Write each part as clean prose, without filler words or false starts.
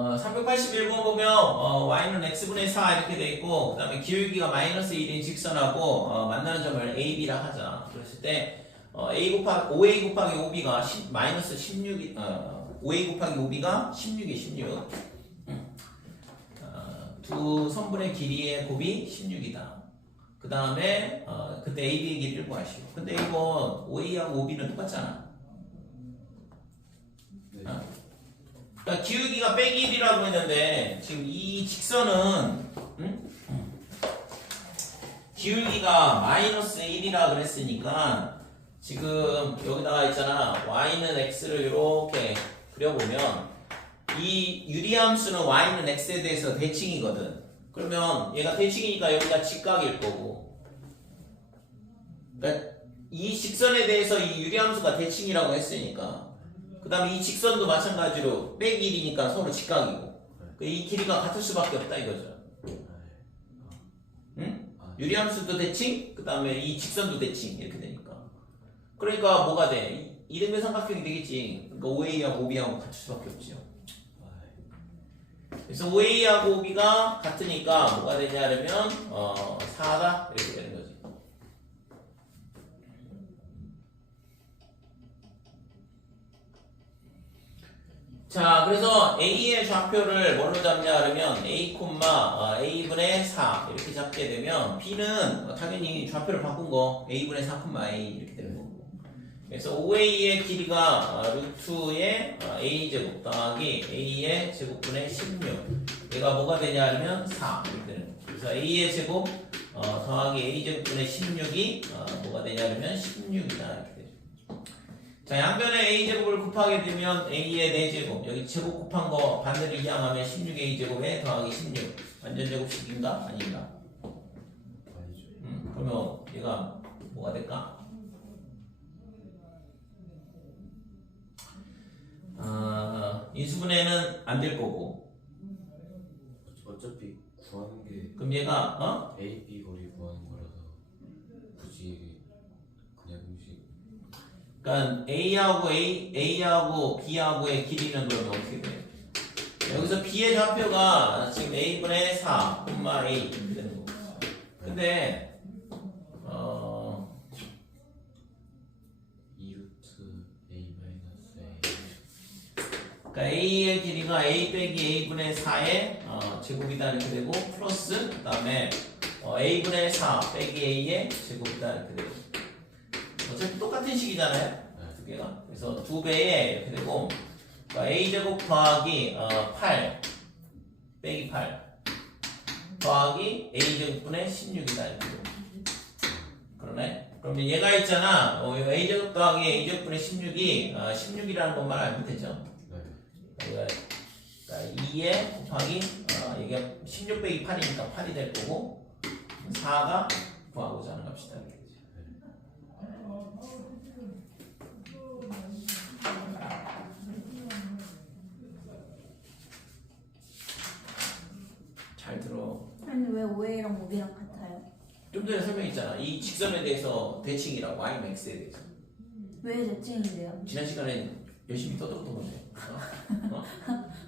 381번 보면 y는 x분의 4 이렇게 돼 있고, 그 다음에 기울기가 마이너스 1인 직선하고 만나는 점을 ab라 하자. 그랬을 때 a 곱하기 5a 곱하기 5b가 마이너스 16이 5a 곱하기 5b가 16이 16. 두 선분의 길이의 곱이 16이다. 그 다음에 그때 ab의 길이를 구하시오. 근데 이거 5a하고 5b는 똑같잖아. 그러니까 기울기가 빼기 1이라고 했는데 지금 이 직선은 기울기가 마이너스 1이라 그랬으니까 지금 여기다가 있잖아, y는 x를 이렇게 그려보면 이 유리함수는 y는 x에 대해서 대칭이거든. 그러면 얘가 대칭이니까 여기가 직각일 거고, 그러니까 이 직선에 대해서 이 유리함수가 대칭이라고 했으니까, 그 다음에 이 직선도 마찬가지로 빼기 1이니까 서로 직각이고, 이 길이가 같을 수밖에 없다 이거죠. 응? 유리함수도 대칭, 그 다음에 이 직선도 대칭 이렇게 되니까. 그러니까 뭐가 돼? 이등변 삼각형이 되겠지. 그러니까 5a하고 5b하고 같을 수밖에 없지요. 그래서 5a하고 5b가 같으니까 뭐가 되냐면 4다 이렇게 되는 거지. 자, 그래서 a의 좌표를 뭘로 잡냐 그러면 a, a분의 4 이렇게 잡게 되면 b는 당연히 좌표를 바꾼 거 a분의 4, a 이렇게 되는 거고, 그래서 5a의 길이가 루트의 a제곱 더하기 a의 제곱분의 16, 얘가 뭐가 되냐 하면 4 이렇게 되는 거고, 그래서 a의 제곱 더하기 a제곱분의 16이 뭐가 되냐 하면 16이다 이렇게 되죠. 자, 양변에 a제곱을 곱하게 되면 a의 4제곱, 여기 제곱 곱한 거 반대로 이항하면 16a제곱에 더하기 16, 완전제곱식인가? 아닌가? 아니죠. 그러면 얘가 뭐가 될까? 인수분해는 안 될 거고, 어차피 구하는 게 그럼 얘가 A, B 거리 구하는 거라서 굳이 그냥 음식. 그러니까 A하고 B하고의 길이는 그러면 어떻게 돼? 여기서 B의 좌표가 지금 A분의 4, A 이렇게 되는 거고. 근데 2루트 A 마이너스 A. 그러니까 A의 길이가 A 빼기 A분의 4의 제곱이다 이렇게 되고, 플러스 그 다음에 A분의 4 빼기 A의 제곱이다 이렇게 되고, 어차피 똑같은 식이잖아요, 두 개가. 그래서 2배에 이렇게 되고, 그러니까 A제곱 더하기 8 빼기 8 더하기 A제곱분의 16이다 이렇게 되고. 그러네? 그러면 얘가 있잖아, A제곱 더하기 A제곱분의 16이 16이라는 것만 알면 되죠. 그러니까 2에 곱하기 이게 16 빼기 8이니까 8이 될 거고, 4가 구하고자 하는 값이다. 잘 들어. 아니 왜 5A랑 5B랑 같아요? 좀 전에 설명했잖아. 이 직선에 대해서 대칭이라고, y는 x에 대해서. 왜 대칭인데요? 지난 시간에 열심히 떠들었던 건데.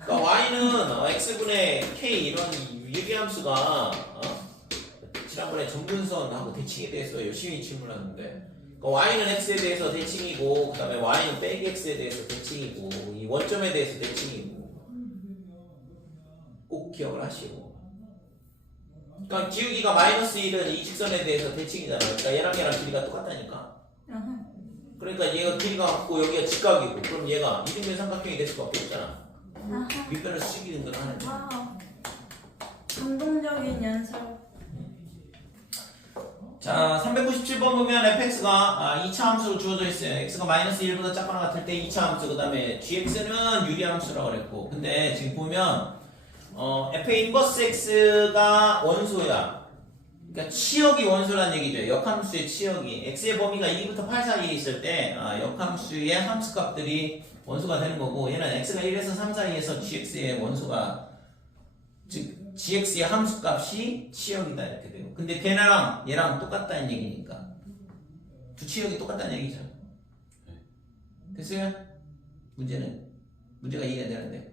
그러니까 y는 x분의 k 이런 유리함수가 지난번에 점근선하고 대칭에 대해서 열심히 질문하는데, 그러니까 y는 x에 대해서 대칭이고, 그 다음에 y는 빼기 x에 대해서 대칭이고, 이 원점에 대해서 대칭이고, 꼭 기억을 하시고. 그러니까 기울기가 마이너스 1은 이 직선에 대해서 대칭이잖아. 그러니까 얘랑 길이가 똑같다니까. 그러니까 얘가 길이가 같고 여기가 직각이고, 그럼 얘가 이등변 삼각형이 될 수밖에 없잖아. 윗변을 숙이는 건 하는데. 와, 감동적인 연습. 자, 397번 보면 fx가 2차 함수로 주어져 있어요. x가 마이너스 1보다 작거나 같을 때 2차 함수, 그 다음에 gx는 유리함수라고 그랬고, 근데 지금 보면 f 인버스 x가 원소야. 그러니까 치역이 원소란 얘기죠. 역함수의 치역이 x의 범위가 2부터 8 사이에 있을 때 역함수의 함수값들이 원소가 되는 거고, 얘는 x가 1에서 3 사이에서 gx의 원소가, 즉 gx의 함수값이 치역이다 이렇게 돼요. 근데 걔랑 얘랑 똑같다는 얘기니까 두 치역이 똑같다는 얘기죠. 됐어요? 문제가 이해가 되는데.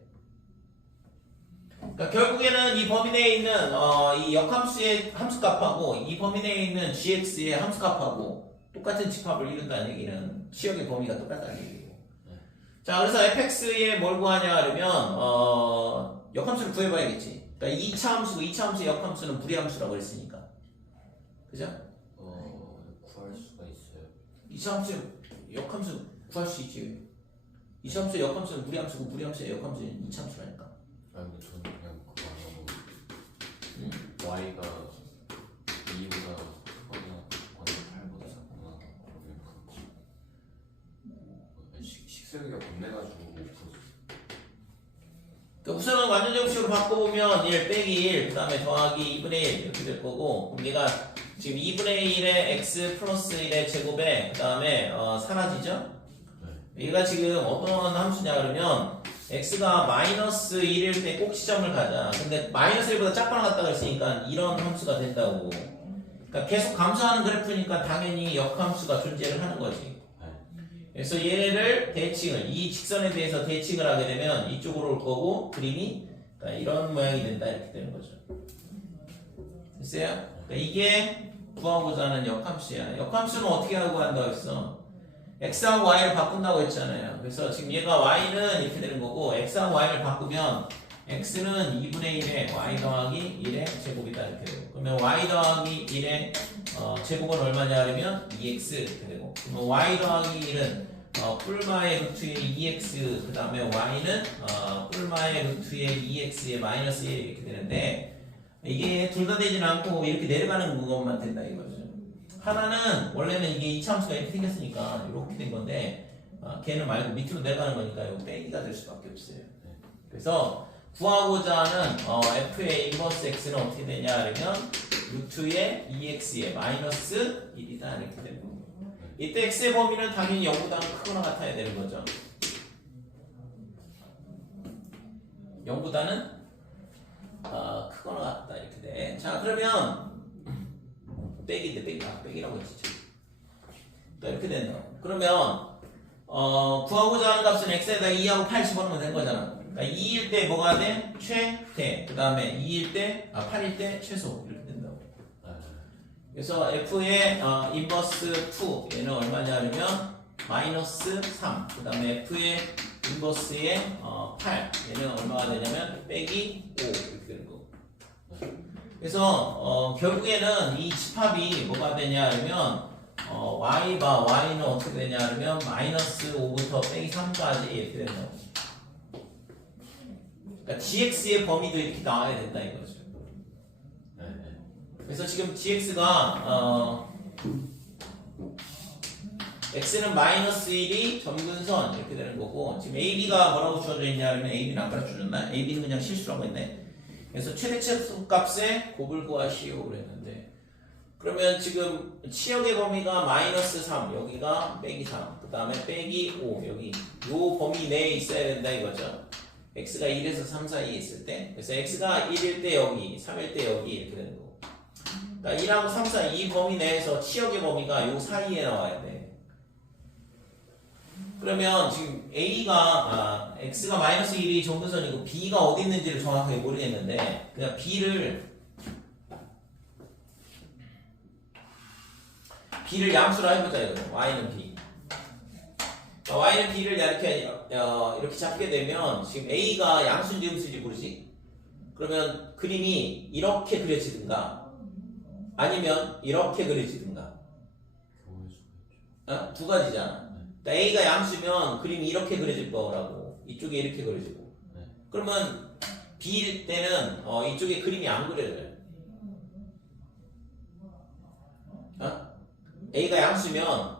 그러니까 결국에는 이 범위 내에 있는 이 역함수의 함수값하고 이 범위 내에 있는 gx의 함수값하고 똑같은 집합을 이룬다는 얘기는 치역의 범위가 똑같다는 얘기예요. 자, 그래서 fx에 뭘 구하냐 그러면 역함수를 구해봐야겠지. 그러니까 2차 함수고 2차 함수의 역함수는 불이함수라고 그랬으니까. 그죠? 구할 수가 있어요. 2차 함수의 역함수 구할 수 있지. 2차 함수의 역함수는 불이함수고 불이함수의 역함수는 2차 함수라니까. 아니 근데 저는 그냥 그거 안 하고 y가 2보다 크거나 8보다 작거나 그러면 그렇게 식세기가 겁내가지고 못 풀어줬어요. 그러니까 우선은 완전 정식으로 바꿔보면 1 빼기 1 그 다음에 더하기 2분의 1 이렇게 될 거고 그럼 얘가 지금 2분의 1의 x 플러스 1의 제곱에 그 다음에 사라지죠? 얘가 지금 어떤 함수냐 그러면 x가 마이너스 1일 때 꼭 시점을 가자. 근데 마이너스 1보다 작거나 같다 그랬으니까 이런 함수가 된다고. 그러니까 계속 감소하는 그래프니까 당연히 역함수가 존재를 하는 거지. 그래서 얘를 대칭을 이 직선에 대해서 대칭을 하게 되면 이쪽으로 올 거고 그림이 그러니까 이런 모양이 된다 이렇게 되는 거죠. 됐어요? 그러니까 이게 구하고자 하는 역함수야. 역함수는 어떻게 하고 한다고 했어? x하고 y를 바꾼다고 했잖아요. 그래서 지금 얘가 y는 이렇게 되는 거고 x하고 y를 바꾸면 x는 2분의 1에 y 더하기 1의 제곱이다 이렇게 되고 그러면 y 더하기 1의 제곱은 얼마냐 하면 2x 이렇게 되고 그러면 y 더하기 1은 뿔마의 루트의 2x 그 다음에 y는 뿔마의 루트의 2x의 마이너스 1 이렇게 되는데 이게 둘 다 되지는 않고 이렇게 내려가는 것만 된다 이거죠. 하나는 원래는 이게 2차 함수가 이렇게 생겼으니까 이렇게 된 건데 걔는 말고 밑으로 내려가는 거니까 이거 빼기가 될 수밖에 없어요. 그래서 구하고자 하는 f의 인버스 x는 어떻게 되냐 그러면 루트의 2x의 마이너스 1이다 이렇게 되는 거고 이때 x의 범위는 당연히 0보다는 크거나 같아야 되는 거죠. 0보다는 크거나 같다 이렇게 돼. 자 그러면 빼기인데 빼기라고 했지. 이렇게 된다. 그러면 구하고자 하는 값은 x에다 2하고 8 집어넣으면 된 거잖아. 그러니까 2일 때 뭐가 돼? 최대. 그 다음에 2일 때 8일 때 최소 이렇게 된다고. 그래서 f의 인버스 2 얘는 얼마냐 하면 마이너스 3. 그 다음에 f의 인버스의 8 얘는 얼마가 되냐면 빼기 5 이렇게 되는 거고. 그래서 결국에는 이 집합이 뭐가 되냐 하면 y는 어떻게 되냐 하면 마이너스 5부터 빼기 3까지 이렇게 되는 거죠. 그러니까 gx의 범위도 이렇게 나와야 된다 이거죠. 그래서 지금 gx가 x는 마이너스 1이 점근선 이렇게 되는 거고 지금 ab가 뭐라고 주어져 있냐 하면 ab는 안 가르쳐줬나? ab는 그냥 실수라고 했네. 그래서 최대치수 값의 곱을 구하시오 그랬는데 그러면 지금 치역의 범위가 마이너스 3 여기가 빼기 3 그 다음에 빼기 5 여기 요 범위 내에 있어야 된다 이거죠. x가 1에서 3 사이에 있을 때 그래서 x가 1일 때 여기 3일 때 여기 이렇게 되는 거고 그러니까 1하고 3 사이 이 범위 내에서 치역의 범위가 요 사이에 나와야 돼. 그러면 지금 a가 x가 마이너스 1이 점근선이고 b가 어디 있는지를 정확하게 모르겠는데 그냥 b를 양수로 해보자 이거. y는 b. y는 b를 이렇게 잡게 되면 지금 a가 양수인지 음수인지 모르지. 그러면 그림이 이렇게 그려지든가 아니면 이렇게 그려지든가. 두 가지잖아. 그러니까 a가 양수면 그림이 이렇게 그려질 거라고 이쪽에 이렇게 그려지고 그러면 b일 때는 이쪽에 그림이 안 그려져요. a가 양수면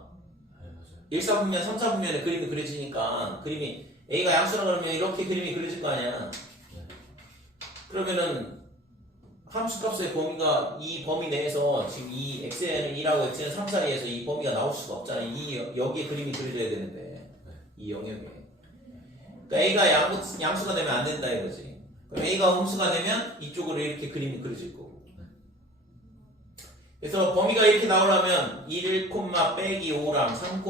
1사분면 3사분면에 그림이 그려지니까 그림이 a가 양수라 그러면 이렇게 그림이 그려질 거 아니야. 그러면은 함수값의 범위가 이 범위 내에서 지금 이 x는 1하고 x는 3 사이에서 이 범위가 나올 수가 없잖아. 여기에 그림이 그려져야 되는데 이 영역에. 그러니까 a가 양수가 되면 안 된다 이거지. 그럼 a가 음수가 되면 이쪽으로 이렇게 그림이 그려질 거고. 그래서 범위가 이렇게 나오려면 1, 빼기 5랑 3,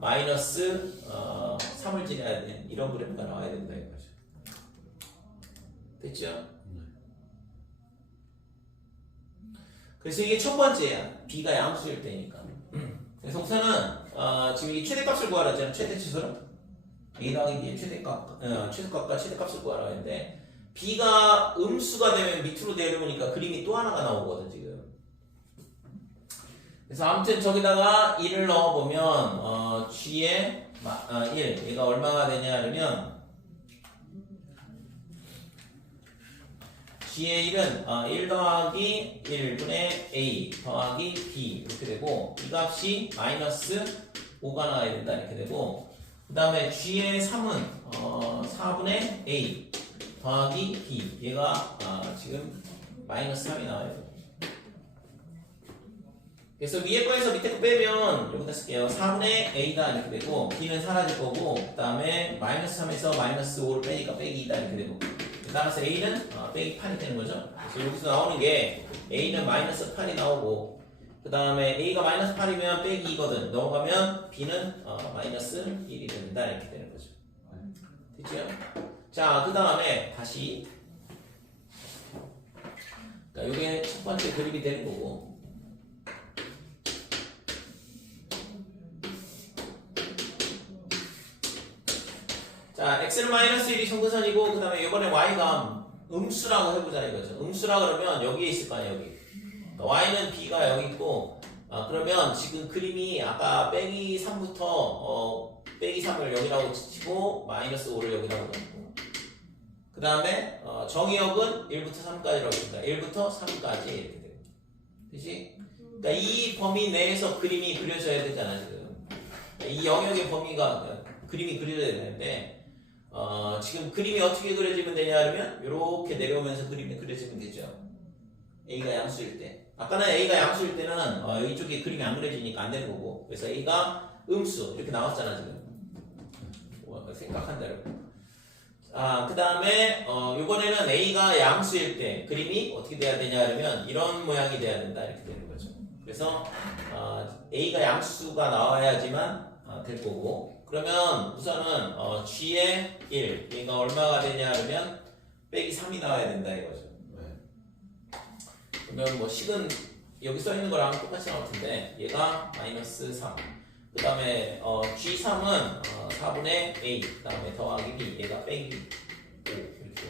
마이너스 3을 지나야 되는 이런 그래프가 나와야 된다 이거죠. 됐죠? 그래서 이게 첫 번째야. b가 양수일 때니까. 그래서 우선은 지금 이 최대값을 구하라 했잖아. 최대 치수를 a 더하기 b의 최소값과 최대값을 구하라 했는데 b가 음수가 되면 밑으로 내려오니까 그림이 또 하나가 나오거든 지금. 그래서 아무튼 저기다가 1을 넣어보면 g의 1 얘가 얼마가 되냐 하면 g의 1은 1 더하기 1분의 a 더하기 b 이렇게 되고 이 값이 마이너스 5가 나와야 된다 이렇게 되고 그 다음에 g의 3은 4분의 a 더하기 b 얘가 지금 마이너스 3이 나와요. 그래서 위에 거에서 밑에 거 빼면 여기다 쓸게요. 4분의 a다 이렇게 되고 b는 사라질 거고 그 다음에 마이너스 3에서 마이너스 5를 빼니까 빼기 2다 이렇게 되고 따라서 a는 빼기 8이 되는 거죠. 그래서 여기서 나오는 게 a는 마이너스 8이 나오고 그 다음에 a가 마이너스 8이면 빼기 2거든. 넘어가면 b는 마이너스 1이 된다 이렇게 되는 거죠. 됐죠? 자, 그 다음에 다시 그러니까 이게 첫 번째 그림이 되는 거고 자, x는 마이너스 1이 정근선이고 그 다음에 이번에 y가 음수라고 해보자 이거죠. 음수라 그러면 여기에 있을 거 아니야 여기. 그러니까 y는 b가 여기 있고 그러면 지금 그림이 아까 빼기 3부터 빼기 3을 여기라고 치고 마이너스 5를 여기라고 넣고 그 다음에 정의역은 1부터 3까지라고 했으니까 1부터 3까지 이렇게 돼요. 그치? 그러니까 이 범위 내에서 그림이 그려져야 되잖아 지금. 그러니까 이 영역의 범위가 그림이 그려져야 되는데 지금 그림이 어떻게 그려지면 되냐 하면 이렇게 내려오면서 그림이 그려지면 되죠. A가 양수일 때. 아까는 A가 양수일 때는 이쪽에 그림이 안 그려지니까 안 되는 거고 그래서 A가 음수 이렇게 나왔잖아 지금. 생각한 대로. 그 다음에 요번에는 A가 양수일 때 그림이 어떻게 돼야 되냐 하면 이런 모양이 돼야 된다 이렇게 되는 거죠. 그래서 A가 양수가 나와야지만 될 거고 그러면 우선은 g의 1 얘가 얼마가 되냐 하면 빼기 3이 나와야 된다 이거죠. 그러면 뭐 식은 여기 써있는 거랑 똑같이 나올 텐데 얘가 마이너스 3 그 다음에 g3은 4분의 a 그 다음에 더하기 b 얘가 빼기 5 이렇게.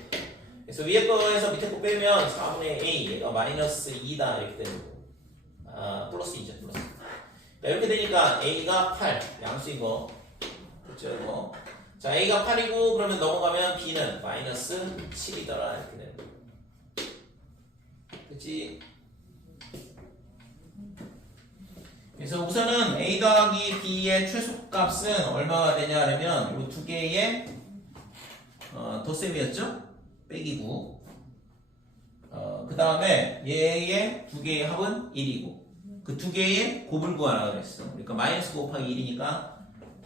그래서 위에 거에서 밑에 거 빼면 4분의 a 얘가 마이너스 2다 이렇게 되는 거 플러스 2죠 플러스. 그러니까 이렇게 되니까 a가 8 양수인 거 그렇죠 이거. 자 a가 8이고 그러면 넘어가면 b는 마이너스 7이더라 이렇게 되는 거. 그치? 그래서 우선은 a 더하기 b의 최소값은 얼마가 되냐 하면 이 두 개의 덧셈이었죠? 빼기 9. 그 다음에 얘의 두 개의 합은 1이고 그 두 개의 곱을 구하라 그랬어. 그러니까 마이너스 곱하기 1이니까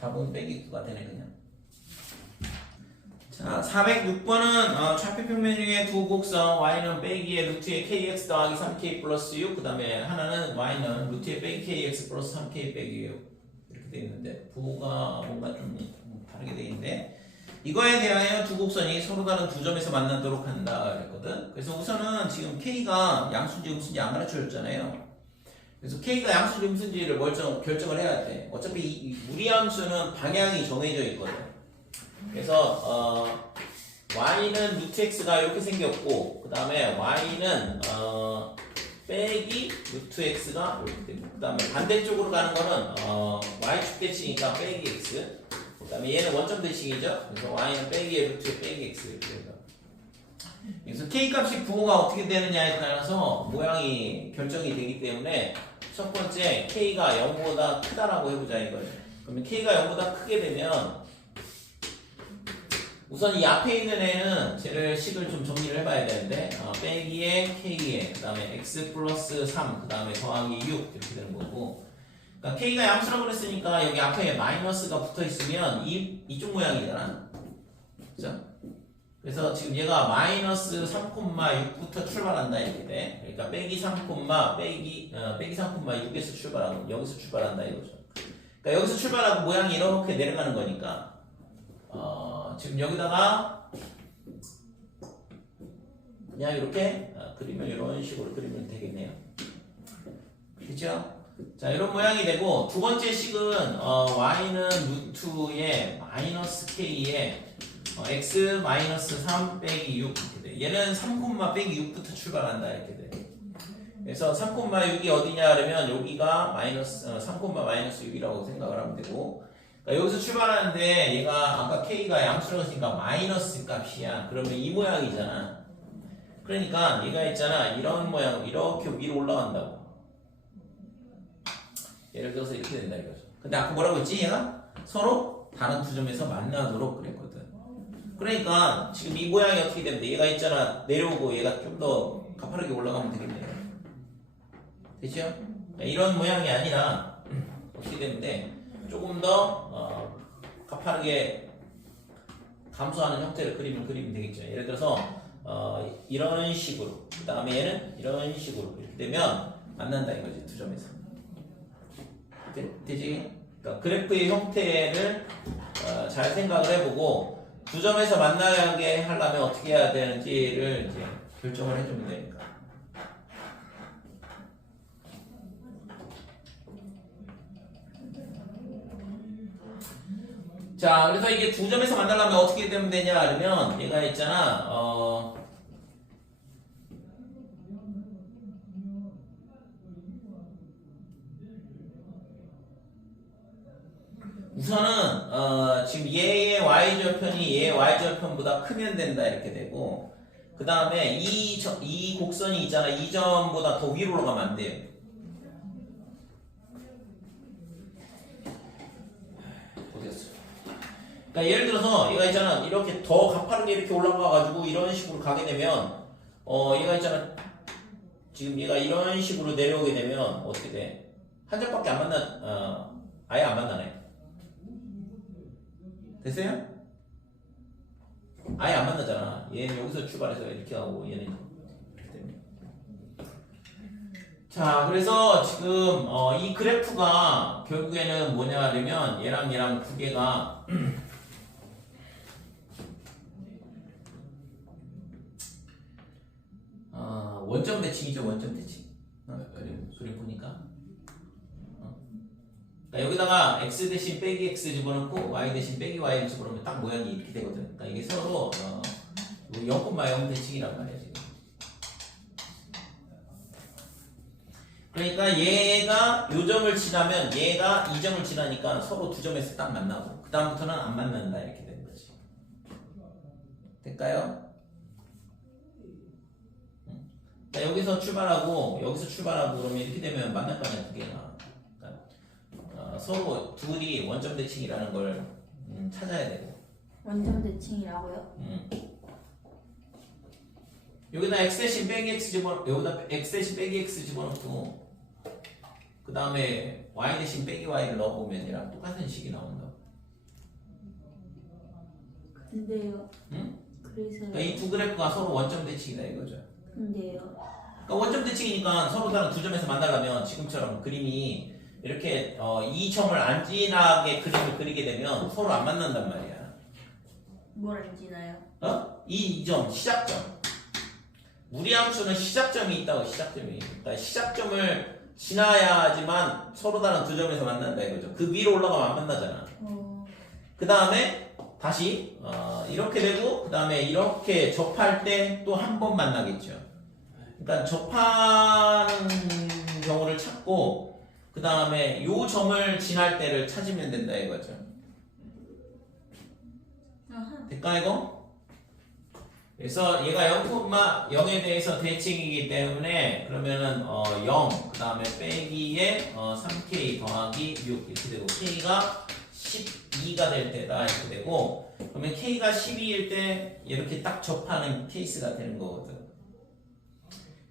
답은 빼기 9가 되네 그냥. 자, 406번은 좌표평면 중에 두 곡선 y는 빼기에 루트의 kx 더하기 3k 플러스 6 그 다음에 하나는 y는 루트의 빼기 kx 플러스 3k 빼기 6 이렇게 되어 있는데 부호가 뭔가 좀 다르게 되어 있는데 이거에 대하여 두 곡선이 서로 다른 두 점에서 만나도록 한다 그랬거든. 그래서 우선은 지금 k가 양수인지 음수인지 안 가르쳐줬잖아요. 그래서 k가 양수인지 음수인지를 결정을 해야 돼. 어차피 이 무리함수는 방향이 정해져 있거든. 그래서 y는 루트 x가 이렇게 생겼고 그 다음에 y는 빼기 루트 x가 이렇게 되고 그 다음에 반대쪽으로 가는 거는 y축 대칭이니까 빼기 x 그 다음에 얘는 원점 대칭이죠. 그래서 y는 빼기에 루트 빼기 x 이렇게 돼요. 그래서 k 값이 부호가 어떻게 되느냐에 따라서 모양이 결정이 되기 때문에 첫 번째 k가 0보다 크다라고 해보자 이거예요. 그러면 k가 0보다 크게 되면 우선 이 앞에 있는 애는 쟤를 식을 좀 정리를 해봐야 되는데 빼기에 k에 그 다음에 x 플러스 3 그 다음에 더하기 6 이렇게 되는 거고 그러니까 k가 양수라고 그랬으니까 여기 앞에 마이너스가 붙어있으면 이쪽 모양이잖아 그죠? 그래서 지금 얘가 마이너스 3,6부터 출발한다 이렇게 돼. 그러니까 빼기 3, 빼기 3,6에서 출발하고 여기서 출발한다 이거죠. 그러니까 여기서 출발하고 모양이 이렇게 내려가는 거니까 지금 여기다가 그냥 이렇게 그리면 이런 식으로 그리면 되겠네요. 그렇죠? 자, 이런 모양이 되고 두 번째 식은 y는 루트의 마이너스 k에 x 마이너스 3 빼기 6 이렇게 돼. 얘는 3, 빼기 6부터 출발한다 이렇게 돼. 그래서 3,6이 어디냐 그러면 여기가 마이너스 3, 마이너스 6이라고 생각을 하면 되고, 그러니까 여기서 출발하는데 얘가 아까 k가 양수라고 했으니까 마이너스 값이야. 그러면 이 모양이잖아. 그러니까 얘가 있잖아 이런 모양으로 이렇게 위로 올라간다고. 예를 들어서 이렇게 된다 이거죠. 근데 아까 뭐라고 했지? 얘가 서로 다른 두 점에서 만나도록 그랬거든. 그러니까 지금 이 모양이 어떻게 되는데 얘가 있잖아 내려오고 얘가 좀 더 가파르게 올라가면 되겠네요. 되죠? 그러니까 이런 모양이 아니라 어떻게 되는데 조금 더 가파르게 감소하는 형태를 그리면 되겠죠. 예를 들어서 이런 식으로, 그 다음에 얘는 이런 식으로 이렇게 되면 만난다 이거지 두 점에서. 되지? 그러니까 그래프의 형태를 잘 생각을 해보고 두 점에서 만나게 하려면 어떻게 해야 되는지를 이제 결정을 해주면 되니까. 자, 그래서 이게 두 점에서 만나려면 어떻게 되면 되냐 그러면 얘가 있잖아 우선은 지금 얘의 y절편이 얘의 y절편보다 크면 된다 이렇게 되고, 그 다음에 이 곡선이 있잖아 이 점보다 더 위로 올라가면 안 돼요. 어디였어? 그러니까 예를 들어서 얘가 있잖아 이렇게 더 가파르게 이렇게 올라가가지고 이런 식으로 가게 되면 얘가 있잖아 지금 얘가 이런 식으로 내려오게 되면 어떻게 돼? 한 점밖에 안 만나 아예 안 만나네. 됐어요? 아예 안 만나잖아. 얘는 여기서 출발해서 이렇게 가고 얘는 이렇게 됩니다. 자, 그래서 지금 이 그래프가 결국에는 뭐냐 하면 얘랑 두 개가 원점 대칭이죠. 원점 대칭. 그래프니까. 그러니까 여기다가 x 대신 빼기 x 집어넣고 y 대신 빼기 y를 집어넣으면 딱 모양이 이렇게 되거든. 그러니까 이게 서로 0,0 대칭이란 말이야 지금. 그러니까 얘가 요 점을 지나면 얘가 이 점을 지나니까 서로 두 점에서 딱 만나고 그 다음부터는 안 만난다 이렇게 되는 거지. 될까요? 그러니까 여기서 출발하고 그러면 이렇게 되면 만날 거 아니야 두 개가. 서로 둘이 원점 대칭이라는 걸 찾아야 되고. 원점 대칭이라고요? 여기다 x 대신 빼기 x 여기다 x 대신 빼기 x 집어넣고 그 다음에 y 대신 빼기 y를 넣어보면 얘랑 똑같은 식이 나온다. 근데요. 응? 그래서 그러니까 이 두 그래프가 서로 원점 대칭이다 이거죠. 근데요. 그러니까 원점 대칭이니까 서로 다른 두 점에서 만나려면 지금처럼 그림이 이렇게 이 점을 안 지나게 그림을 그리게 되면 서로 안 만난단 말이야. 뭘 안 지나요? 이 점, 시작점. 무리함수는 시작점이 있다고, 시작점이. 그러니까 시작점을 지나야지만 서로 다른 두 점에서 만난다 이거죠. 그 위로 올라가면 안 만나잖아. 그 다음에 다시 이렇게 되고 그 다음에 이렇게 접할 때 또 한 번 만나겠죠. 그러니까 접하는 경우를 찾고 그 다음에 요 점을 지날 때를 찾으면 된다 이거죠. 될까 이거? 그래서 얘가 0,0에 대해서 대칭이기 때문에 그러면은 0, 그 다음에 빼기에 3k 더하기 6 이렇게 되고 k가 12가 될 때다 이렇게 되고, 그러면 k가 12일 때 이렇게 딱 접하는 케이스가 되는 거거든.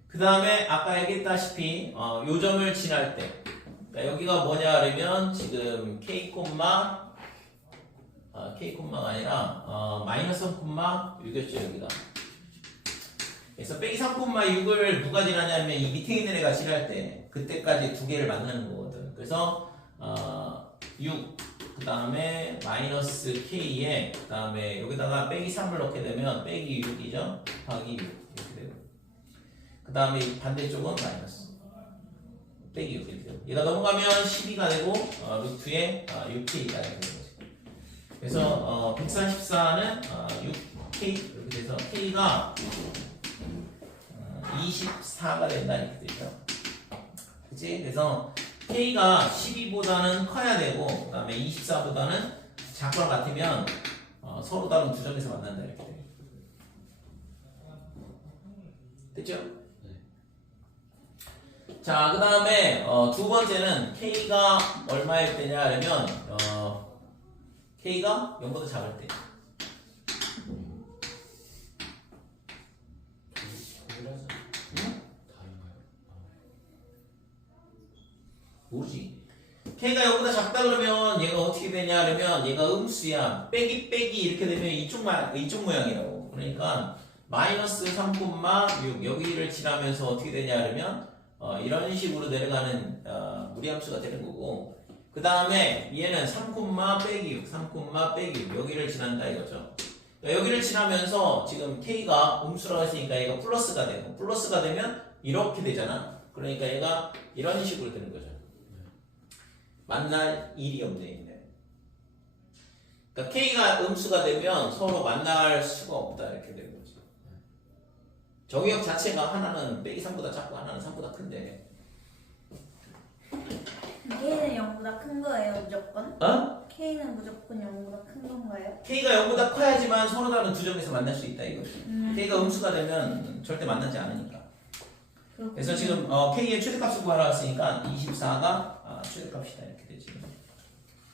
그 다음에 아까 얘기했다시피 요 점을 지날 때, 그러니까 여기가 뭐냐 그러면 지금 k가 아니라 마이너스 3,6이었죠 여기가. 그래서 빼기 3,6을 누가 지나냐면 이 밑에 있는 애가 지날 때 그때까지 두 개를 만나는 거거든. 그래서 6, 그 다음에 마이너스 k에 그 다음에 여기다가 빼기 3을 넣게 되면 빼기 6이죠. 더하기 6 이렇게 되고. 그 다음에 반대쪽은 마이너스 빼기 6 이렇게 되고 얘가 넘어가면 12가 되고 루트에 6k가 되는 거지. 그래서 144는 6k 이렇게 돼서 k가 24가 된다 이렇게 되죠. 그치? 그래서 k가 12보다는 커야 되고 그 다음에 24보다는 작거나 같으면 서로 다른 두 점에서 만난다 이렇게 돼요. 됐죠? 네. 자, 그 다음에 두 번째는 k가 얼마일 때냐 하면 k가 0보다 작을 때. 동일하지 응? 다른가요? 모르지. k가 0보다 작다 그러면 얘가 어떻게 되냐 하면 얘가 음수야. 빼기 이렇게 되면 이쪽 모양이라고. 그러니까 마이너스 3,6 여기를 지나면서 어떻게 되냐 하면 이런 식으로 내려가는 무리함수가 되는 거고 그 다음에 얘는 3, 빼기 6 여기를 지난다 이거죠. 그러니까 여기를 지나면서 지금 k가 음수라고 했으니까 얘가 플러스가 되고 플러스가 되면 이렇게 되잖아. 그러니까 얘가 이런 식으로 되는 거죠. 만날 일이 없네. 그러니까 k가 음수가 되면 서로 만날 수가 없다 이렇게 되는 거지. 정의역 자체가 하나는 빼기 3보다 작고 하나는 3보다 큰데 K는 0보다 큰 거예요, 무조건? K는 무조건 0보다 큰 건가요? k가 0보다 커야지만 서로 다른 두 점에서 만날 수 있다 이거지. k가 음수가 되면 절대 만나지 않으니까. 그래서 지금 k의 최대값을 구하러 왔으니까 24가 최대값이다 이렇게 되지.